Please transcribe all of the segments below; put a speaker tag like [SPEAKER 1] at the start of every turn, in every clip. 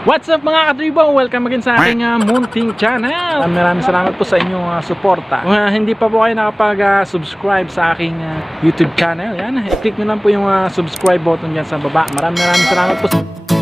[SPEAKER 1] What's up mga katribo? Welcome again sa ating uh, Munting Channel. Maraming maraming salamat po sa inyong uh, suporta. Kung uh, hindi pa po kayo nakapag-subscribe sa aking uh, YouTube channel, yan, click nyo lang po yung uh, subscribe button dyan sa baba. Maraming maraming salamat po.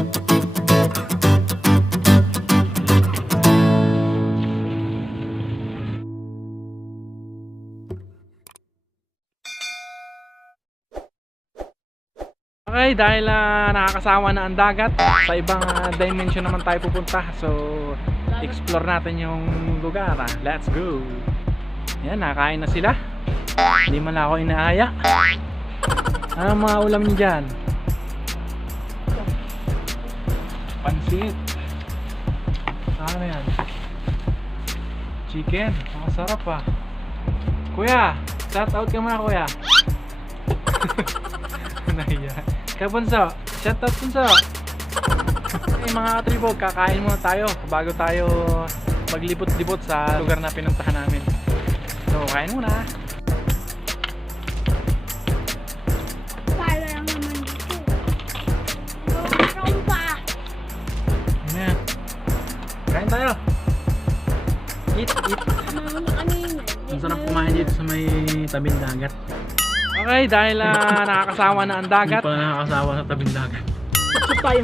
[SPEAKER 1] Okay, dahil uh, nakakasawa na ang dagat, sa ibang uh, dimension naman tayo pupunta. So, explore natin yung lugar. ah. Let's go! Yan, nakain na sila. Hindi man ako inaaya. Ano mga ulam niyo dyan? Pansit. Ano yan? Chicken. Ang sarap ah. Kuya, shout out ka muna kuya. Nahiya. Kabunso, shout out bunso. Eh mga katribo, kakain muna tayo bago tayo maglibot-libot sa lugar na pinuntahan namin. So, kain muna.
[SPEAKER 2] Para lang naman dito. Meron pa.
[SPEAKER 1] Ano yan? Kain tayo. Eat, eat.
[SPEAKER 2] Na kanina.
[SPEAKER 1] Ang sarap kumain dito sa may tabing dagat. Okay, dahil ah, nakakasawa na ang dagat. Hindi pala nakakasawa sa tabing dagat.
[SPEAKER 2] Ito tayo.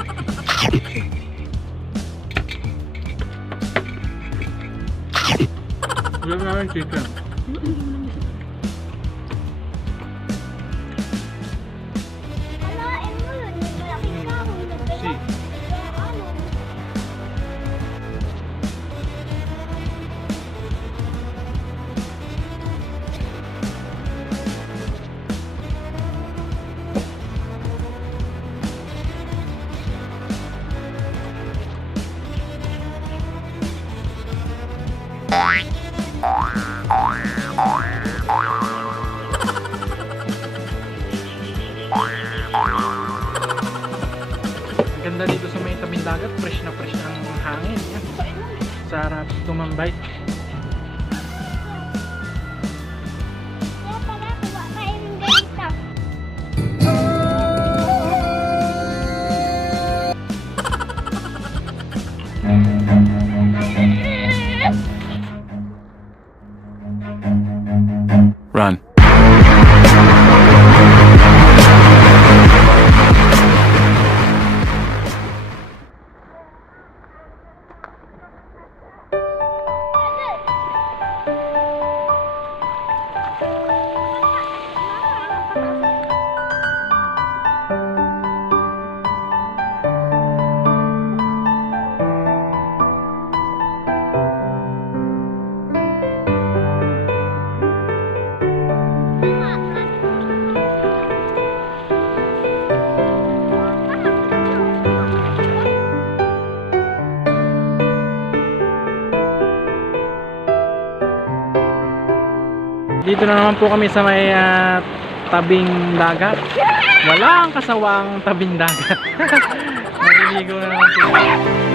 [SPEAKER 1] Ulam namin chicken. Dagat. Fresh na fresh ang hangin. Yan. Sarap tumambay.
[SPEAKER 3] Run.
[SPEAKER 1] Dito na naman po kami sa may ah, tabing dagat. Wala ang kasawang tabing dagat. Naliligo na naman sila.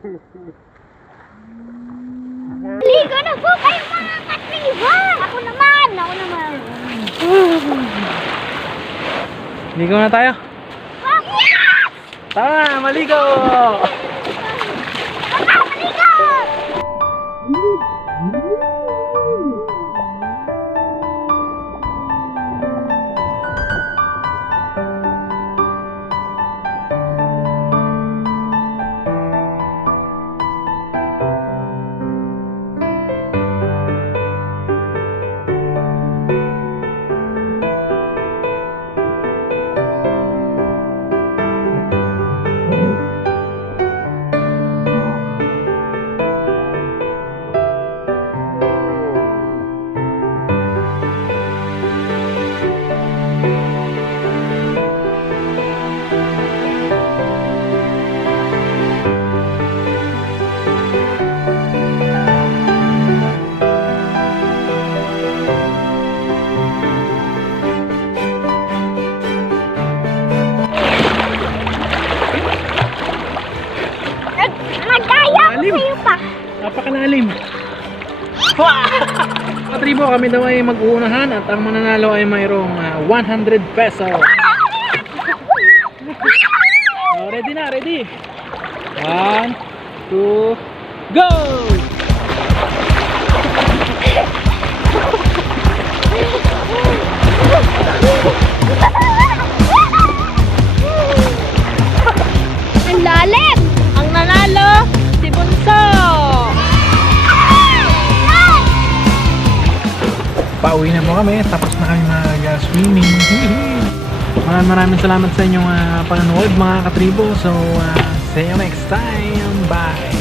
[SPEAKER 1] Ligo na po kayo mga
[SPEAKER 2] katriwan! Ako naman! Ako naman! Ligo na tayo? Tama! Maligo!
[SPEAKER 1] Lalim.
[SPEAKER 2] sa'yo pa.
[SPEAKER 1] Napakalalim. Katribo, kami daw ay mag-uunahan at ang mananalo ay mayroong ah, 100 peso. Oh, ready na, ready. One, two, go! Pauwi na po kami, tapos na kami mag-swimming. Maraming maraming salamat sa inyong ah, panonood mga katribo. So, ah, see you next time. Bye!